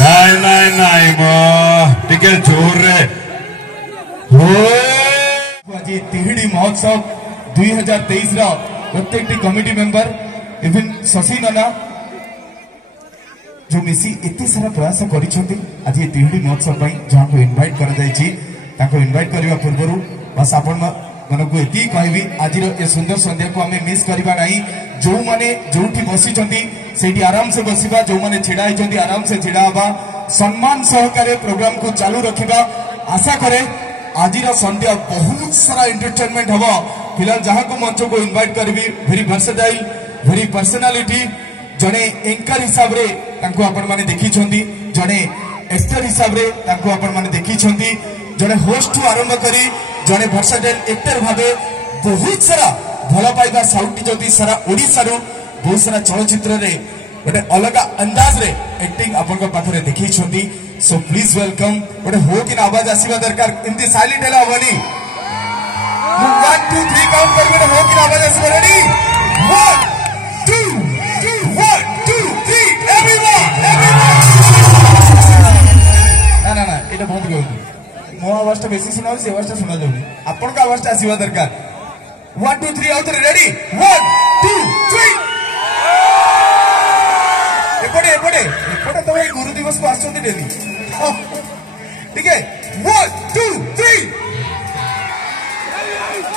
ନାଇଁ ନାଇଁ ନାଇଁ ମ ଟିକେ ଜୋରରେ आज तिहिड़ी महोत्सव 2023 प्रत्येक कमिटी मेंबर इवन शशि नाना जो मिसी एत सारा प्रयास कर आज तिहिड़ी महोत्सव जहाँ को इनवाइट कर इनवाइट करने पूर्व बस आपण मानक ये कहबी आज ये सुंदर संध्या को आम मिस करवा ना जो मैंने जो बसी से आराम से बसवा जो मैंने छिड़ा होती आराम से छिड़ा हवा सम्मान सहकारे प्रोग्राम को चालू रखा आशा करे आज संध्या बहुत सारा एंटरटेनमेंट हम फिलहाल जहाँ को मंच को इनवाइट करी वेरी वर्सेटाइल वेरी पर्सनालिटी जड़े एंकर हिसाब से आपण मैंने देखी जड़े एक्टर हिसाब से आपण मैंने देखी जड़े होस्ट आरंभ करी जड़े वर्सेटाइल एक्टर भावे बहुत सारा भल पाइबा साउटी सारा ओडिशा बहुत सारा चलचित्र रे गोटे अलग अंदाज रे एक्टिंग आपण पाखे देखी सो प्लीज वेलकम गोटे हो कि आवाज आसवा दरकार एमती साइलेंट है हवनी 1 2 3 काउंट कर हो कि आवाज आसवा रेडी 1 2 1 2 3 एवरीवन ना ना ना एटा बहुत गयो मो आवाज ता बेसी सुना से आवाज ता सुना जाउनी आपण का आवाज ता आसवा दरकार 1 2 3 आउट रेडी 1 2 3 एपटे एपटे एपटे तो ये गुरु दिवस को आसुंती डेली ठीक है 1 2 3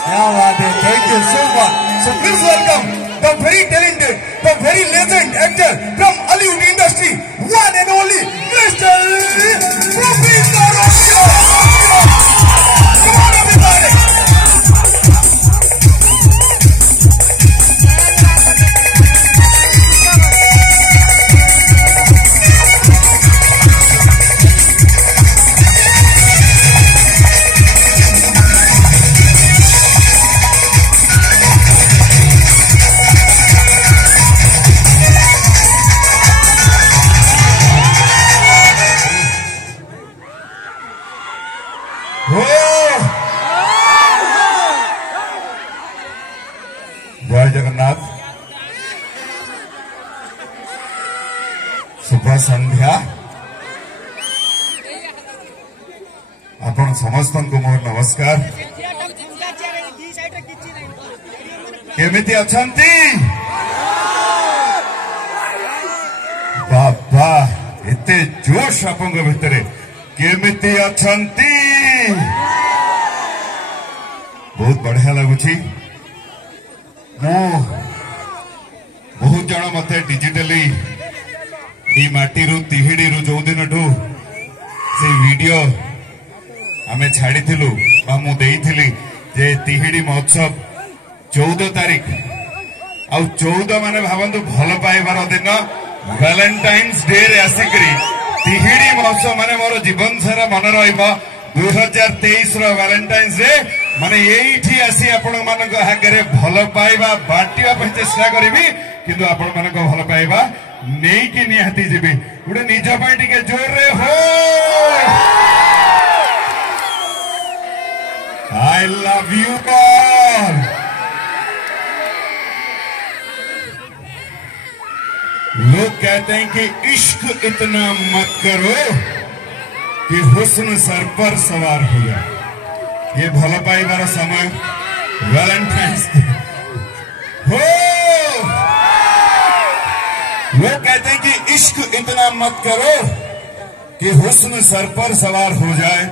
क्या बात है thank you so much so please welcome the very talented the very legend actor from Hollywood industry one and only mister professor जय जगन्नाथ शुभ संध्या आपण समस्त को मोर नमस्कार केमिति अछंती बाबा एते जोश आपण भितर केमिति अछंती बहुत बढ़िया लगुची बहुत जन मत डिजिटली माटी तिहिड़ी जो दिन से वीडियो आमे छाड़ी जे तिहिड़ी महोत्सव 14 तारीख आ 14 माने भावंतु भल पाइबार दिन वैलेंटाइन्स डे रे आसिकरी तिहिड़ी महोत्सव माने मोर जीवन सारा मन रहिबा 2023 वैलेंटाइन्स डे माने यही आसी आपण मानक आगे भल पाइबा बांटा चेष्टा करी किंतु आपण मानक भल पाइबा नहीं कि निहाती जीवी गोटे निज टे जोर रे हो आई लव यू ऑल लोग कहते हैं कि इश्क इतना मत करो कि हुस्न सर पर सवार हो जाए ये भल पाइबार समय वैलेंटाइन्स डे हो लोग कहते हैं कि इश्क इतना मत करो कि हुस्न सर पर सवार हो जाए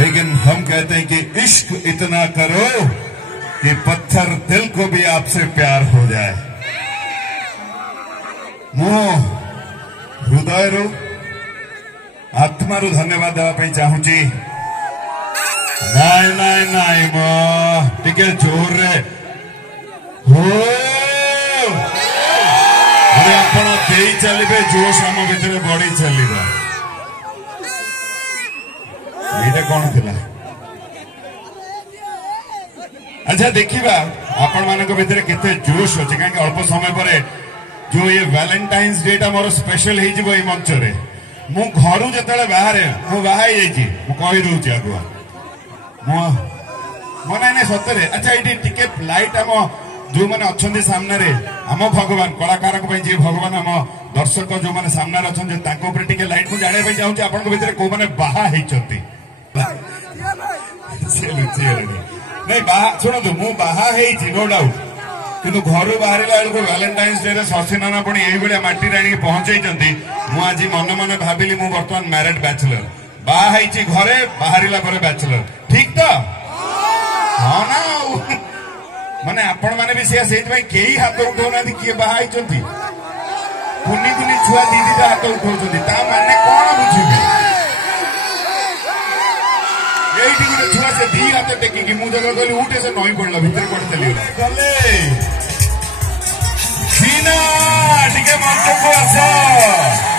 लेकिन हम कहते हैं कि इश्क इतना करो कि पत्थर दिल को भी आपसे प्यार हो जाए मो हृदय रू आत्मा रू धन्यवाद देवाई चाहूँगी नाई नाई नाई मो टिके जोर रे हो अरे आपण दे चलिए जोश आम भीतर बढ़ी चलिए ये कौन थिला अच्छा देखिबा आपण मानक भीतर केते जोश अछि काहे अल्प समय परे जो ये वैलेंटाइन्स डे टा मोर स्पेशल हे जिवो ए मंच रे मु घरु जतले बाहर मु बाहाई जाइछि मु कहि रहउछि आगुआ मु मने ने सतरे अच्छा इटी टिके लाइट हम जो माने अछंदी सामने रे हम भगवान कलाकार को जे भगवान हम दर्शक जो मैंने सामने अच्छा लाइट को जाना चाहूँ आपण भर कौ मैंने बाहा नहीं शुणु मु बाहा नो डाउट किंतु घर बाहर वैलेंटाइन्स डे शशि नाना पुणी ये माटी आनिक पहुंचाई आज मन मन भाविली मु बर्तमान मैरिड बैचलर बाहा घरे बाहर बैचलर ठीक तो हाँ ना माने आपण मैंने भी कई हाथ उठाऊना किए बाहा कुनी कुनी छुआ दीदी हाथ उठा माने कौन बुझे ये छुआ से दी हाथ टेकिकी मुझे कहली उठे से नई पड़ा भीतर पड़ चली गले सीना टिके मंच को आस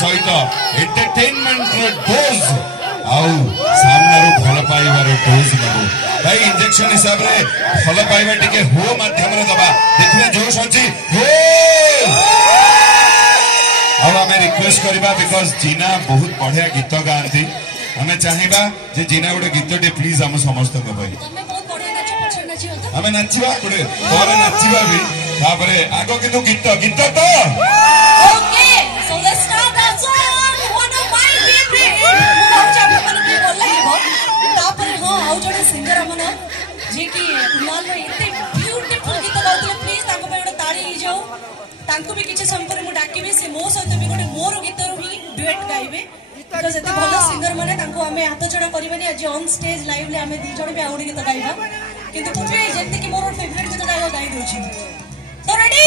सहित एंटरटेनमेंट डोज आमने भल पाइबार डोज नबू भाई इंजेक्शन हिसाब से भल पाइबा टिके हो माध्यम दबा देखिए जोश अच्छी आम रिक्वेस्ट करवा बिकॉज जीना बहुत बढ़िया गीत गाती आम चाहिए जे जीना गोटे गीत टे प्लीज आम समस्त आम नाचा गोटे पर नाचा भी आग कि गीत गीत तो सिंगर आमन जी की उलाल एते ब्यूटीफुल गीत गाउतले प्लीज ताको पे गोटे ताड़ी ही जाऊ ताको भी किछ समय पर मु डाकिबे से मो सहित भी गोटे मोर गीत रो ही डुएट गाइबे बिकॉज़ एते भलो सिंगर माने ताको हमें हाथ छड़ा करबानी आज ऑन स्टेज लाइव ले हमें दी जण भी आउडी गीत गाइबा किंतु तुझे जेते कि मोर फेवरेट गीत गाइबा गाइ दोछि तो रेडी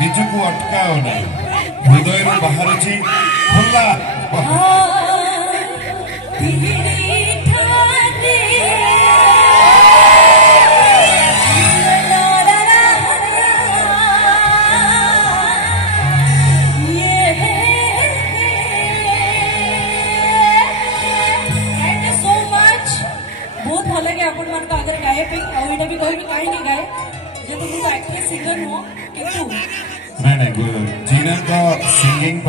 निजक अटकाओ ना हृदय बाहर खुला बहुत भल लगे आपण मान आगे गाए पे भी कह कहीं गाए जेतु मु एक्ट्रेस सिंगर नो किंतु नहीं जीना का सिंगिंग